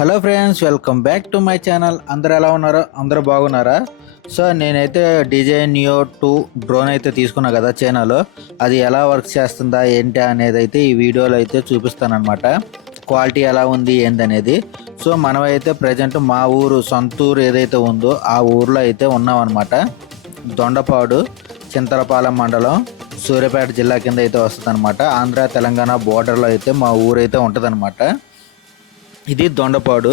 Hello friends, welcome back to my channel. అందరూ ఎలా ఉన్నారో? అందరూ బాగున్నారా? సో నేనైతే DJI Neo 2 డ్రోన్ అయితే తీసుకున్నా కదా చైనాలో. అది ఎలా వర్క్ చేస్తుందా ఏంటి అనేది అయితే ఈ వీడియోలో అయితే చూపిస్తానమాట. క్వాలిటీ ఎలా ఉంది ఏందనేది. సో మనమైతే ప్రజెంట్ మా ఊరు సొంతూరు ఏదైతే ఉందో ఆ ఊర్లో అయితే ఉన్నామన్నమాట. దొండపాడు, చింతలపాలెం మండలం, సూర్యాపేట జిల్లా కింద అయితే వస్తుంది అనమాట. ఆంధ్ర తెలంగాణ బోర్డర్లో అయితే మా ఊరైతే ఉంటుందన్నమాట. ఇది దొండపాడు.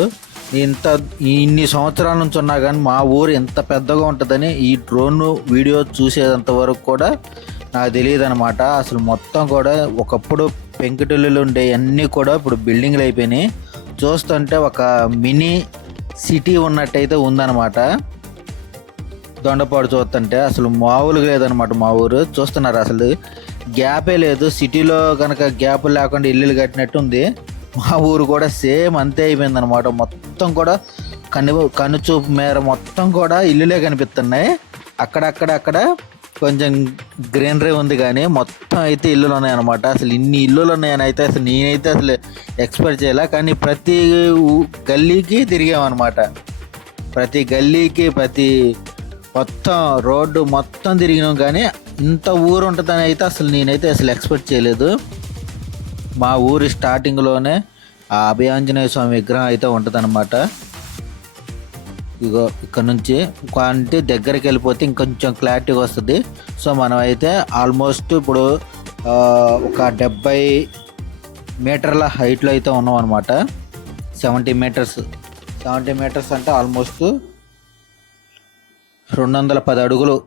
ఇన్ని సంవత్సరాల నుంచి ఉన్నా కానీ మా ఊరు ఎంత పెద్దగా ఉంటుందని ఈ డ్రోన్ వీడియో చూసేంత వరకు కూడా నాకు తెలియదు అనమాట. అసలు మొత్తం కూడా ఒకప్పుడు పెంకుటిల్లులు ఉండే అన్నీ కూడా ఇప్పుడు బిల్డింగ్లు అయిపోయినాయి. చూస్తుంటే ఒక మినీ సిటీ ఉన్నట్టయితే ఉందన్నమాట. దొండపాడు చూస్తుంటే అసలు మామూలుగా లేదనమాట. మా ఊరు చూస్తున్నారు, అసలు గ్యాపే లేదు. సిటీలో కనుక గ్యాప్ లేకుండా ఇల్లులు కట్టినట్టు ఉంది. మా ఊరు కూడా సేమ్ అంతే అయిపోయింది అనమాట. మొత్తం కూడా కనుచూపు మేర మొత్తం కూడా ఇల్లులే కనిపిస్తున్నాయి. అక్కడ కొంచెం గ్రీనరీ ఉంది కానీ మొత్తం అయితే ఇల్లులు ఉన్నాయన్నమాట. అసలు ఇన్ని ఇల్లులు ఉన్నాయని అయితే అసలు నేనైతే అసలు ఎక్స్పెక్ట్ చేయలే. కానీ ప్రతి గల్లీకి తిరిగామన్నమాట. ప్రతి గల్లీకి మొత్తం రోడ్డు మొత్తం తిరిగినాం. కానీ ఇంత ఊరు ఉంటుందని అయితే అసలు నేనైతే అసలు ఎక్స్పెక్ట్ చేయలేదు. మా ఊరి స్టార్టింగ్లోనే ఆ అభయాంజనేయ స్వామి విగ్రహం అయితే ఉంటుందన్నమాట. ఇగో ఇక్కడ నుంచి అంటే దగ్గరికి వెళ్ళిపోతే ఇంకొంచెం క్లారిటీగా వస్తుంది. సో మనం అయితే ఆల్మోస్ట్ ఇప్పుడు ఒక 70 మీటర్ల హైట్లో అయితే ఉన్నాం అనమాట. 70 మీటర్స్ అంటే ఆల్మోస్ట్ 210 అడుగులు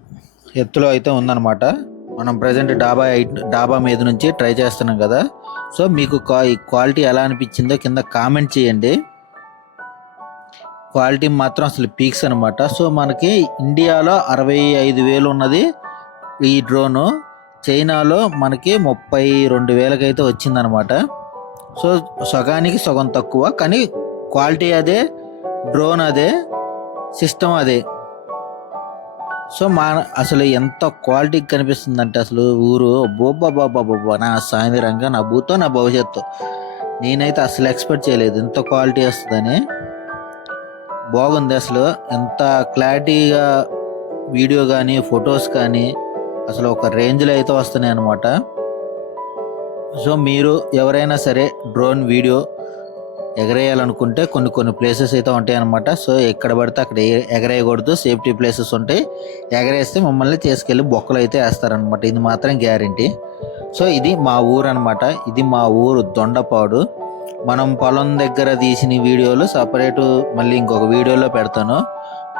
ఎత్తులో అయితే ఉందన్నమాట. మనం ప్రజెంట్ డాబా మీద నుంచి ట్రై చేస్తున్నాం కదా. సో మీకు క్వాలిటీ ఎలా అనిపించిందో కింద కామెంట్ చేయండి. క్వాలిటీ మాత్రం అసలు పీక్స్ అనమాట. సో మనకి ఇండియాలో 65,000 ఉన్నది ఈ డ్రోను. చైనాలో మనకి 32,000కి అయితే వచ్చిందనమాట. సో సగానికి సగం తక్కువ, కానీ క్వాలిటీ అదే, డ్రోన్ అదే, సిస్టమ్ అదే. సో అసలు ఎంత క్వాలిటీ కనిపిస్తుందంటే అసలు ఊరు బాబా నా సాయంత్రంగా నా భూతో నా భవిష్యత్తు. నేనైతే అసలు ఎక్స్పెక్ట్ చేయలేదు ఇంత క్వాలిటీ వస్తుందని. బాగుంది అసలు. ఎంత క్లారిటీగా వీడియో కానీ ఫొటోస్ కానీ అసలు ఒక రేంజ్లో అయితే వస్తున్నాయి అన్నమాట. సో మీరు ఎవరైనా సరే డ్రోన్ వీడియో ఎగరేయాలనుకుంటే కొన్ని ప్లేసెస్ అయితే ఉంటాయి అన్నమాట. సో ఎక్కడ పడితే అక్కడ ఎగరేయకూడదు. సేఫ్టీ ప్లేసెస్ ఉంటాయి. ఎగరేస్తే మమ్మల్ని తీసుకెళ్ళి బొక్కలు అయితే వేస్తారనమాట. ఇది మాత్రం గ్యారంటీ. సో ఇది మా ఊరు అనమాట. ఇది మా ఊరు దొండపాడు. మనం పొలం దగ్గర తీసిన వీడియోలు సపరేటు మళ్ళీ ఇంకొక వీడియోలో పెడతాను.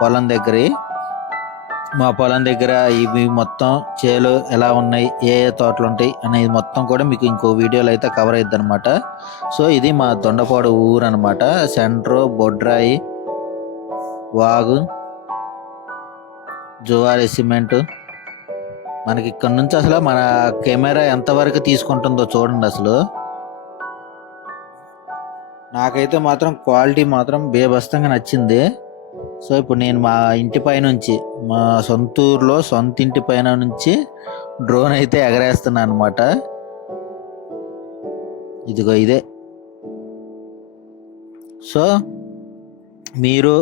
పొలం దగ్గర మా పొలం దగ్గర ఇవి మొత్తం చేలు ఎలా ఉన్నాయి, ఏ తోటలు ఉంటాయి అనేది మొత్తం కూడా మీకు ఇంకో వీడియోలో అయితే కవర్ అవుతుంది అనమాట. సో ఇది మా దొండపాడు ఊరు అనమాట. సెంట్రో, బొడ్రాయి, వాగు, జువారి సిమెంట్. మనకి ఇక్కడ నుంచి అసలు మన కెమెరా ఎంతవరకు తీసుకుంటుందో చూడండి. అసలు నాకైతే మాత్రం క్వాలిటీ మాత్రం బేబస్తంగా నచ్చింది. సో ఇప్పుడు నేను మా ఇంటి పై నుంచి, మా సొంతూరులో సొంత ఇంటి పైన నుంచి డ్రోన్ అయితే ఎగరేస్తున్నాను అనమాట. ఇదిగో ఇదే. సో మీరు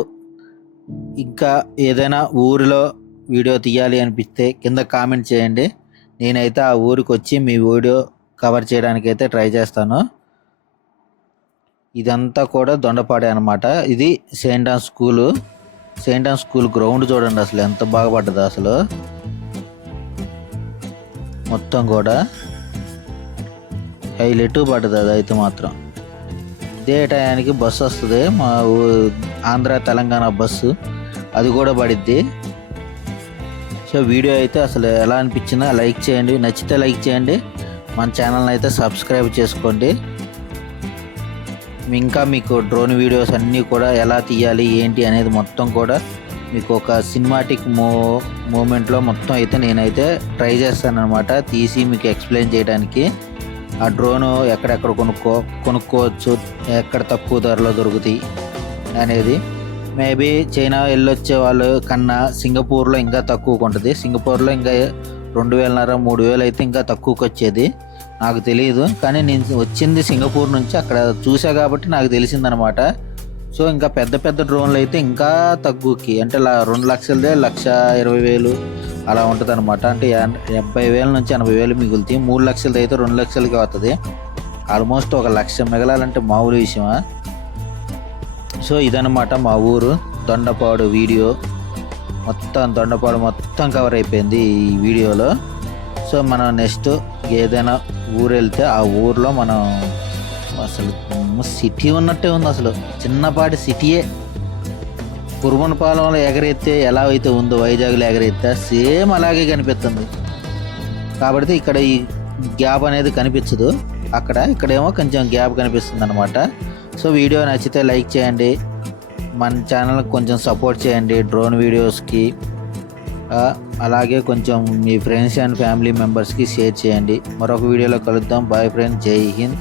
ఇంకా ఏదైనా ఊరిలో వీడియో తీయాలి అనిపిస్తే కింద కామెంట్ చేయండి. నేనైతే ఆ ఊరికి వచ్చి మీ వీడియో కవర్ చేయడానికి అయితే ట్రై చేస్తాను. ఇదంతా కూడా దొండపాడే అనమాట. ఇది సెయింట్ ఆన్ స్కూల్ గ్రౌండ్ చూడండి అసలు ఎంత బాగా పడ్డది. అసలు మొత్తం కూడా హైలైట్ పడ్డది. అది అయితే మాత్రం ఇదే టయానికి బస్సు వస్తుంది, మా ఆంధ్ర తెలంగాణ బస్సు, అది కూడా పడిద్ది. సో వీడియో అయితే అసలు ఎలా అనిపించిందో లైక్ చేయండి. నచ్చితే లైక్ చేయండి. మన ఛానల్ని అయితే సబ్స్క్రైబ్ చేసుకోండి. ఇంకా మీకు డ్రోన్ వీడియోస్ అన్నీ కూడా ఎలా తీయాలి ఏంటి అనేది మొత్తం కూడా మీకు ఒక సినిమాటిక్ మూమెంట్లో మొత్తం అయితే నేనైతే ట్రై చేస్తాను అనమాట. తీసి మీకు ఎక్స్ప్లెయిన్ చేయడానికి ఆ డ్రోను ఎక్కడెక్కడ కొనుక్కోవచ్చు, ఎక్కడ తక్కువ ధరలో దొరుకుతాయి అనేది. మేబీ చైనా వెళ్ళొచ్చే వాళ్ళు కన్నా సింగపూర్లో ఇంకా తక్కువకు ఉంటుంది. సింగపూర్లో ఇంకా 2,500-3,000 అయితే ఇంకా తక్కువకి వచ్చేది. నాకు తెలియదు, కానీ నేను వచ్చింది సింగపూర్ నుంచి, అక్కడ చూసా కాబట్టి నాకు తెలిసిందనమాట. సో ఇంకా పెద్ద పెద్ద డ్రోన్లు అయితే ఇంకా తక్కువకి అంటే 2 లక్షలదే 1,20,000 అలా ఉంటుంది అనమాట. అంటే 70,000 నుంచి 80,000 మిగులుతాయి. 3 లక్షలది అయితే 2 లక్షలకి అవుతుంది. ఆల్మోస్ట్ 1 లక్ష మిగలాలంటే మామూలు విషయమా. సో ఇదనమాట మా ఊరు దొండపాడు వీడియో. దొండపాడు మొత్తం కవర్ అయిపోయింది ఈ వీడియోలో. సో మనం నెక్స్ట్ ఏదైనా ఊరు వెళ్తే ఆ ఊర్లో మనం అసలు సిటీ ఉన్నట్టే ఉంది. అసలు చిన్నపాటి సిటీయే. కురుమనపాలెంలో ఎగరెత్తే ఎలా అయితే ఉందో వైజాగ్లో ఎగరెత్తే సేమ్ అలాగే కనిపిస్తుంది. కాబట్టి ఇక్కడ ఈ గ్యాప్ అనేది కనిపించదు. ఇక్కడేమో కొంచెం గ్యాప్ కనిపిస్తుంది అనమాట. సో వీడియో నచ్చితే లైక్ చేయండి, మన ఛానల్కి కొంచెం సపోర్ట్ చేయండి డ్రోన్ వీడియోస్కి. అలాగే కొంచెం మీ ఫ్రెండ్స్ అండ్ ఫ్యామిలీ మెంబర్స్కి షేర్ చేయండి. మరొక వీడియోలో కలుద్దాం. బాయ్ ఫ్రెండ్స్, జై హింద్.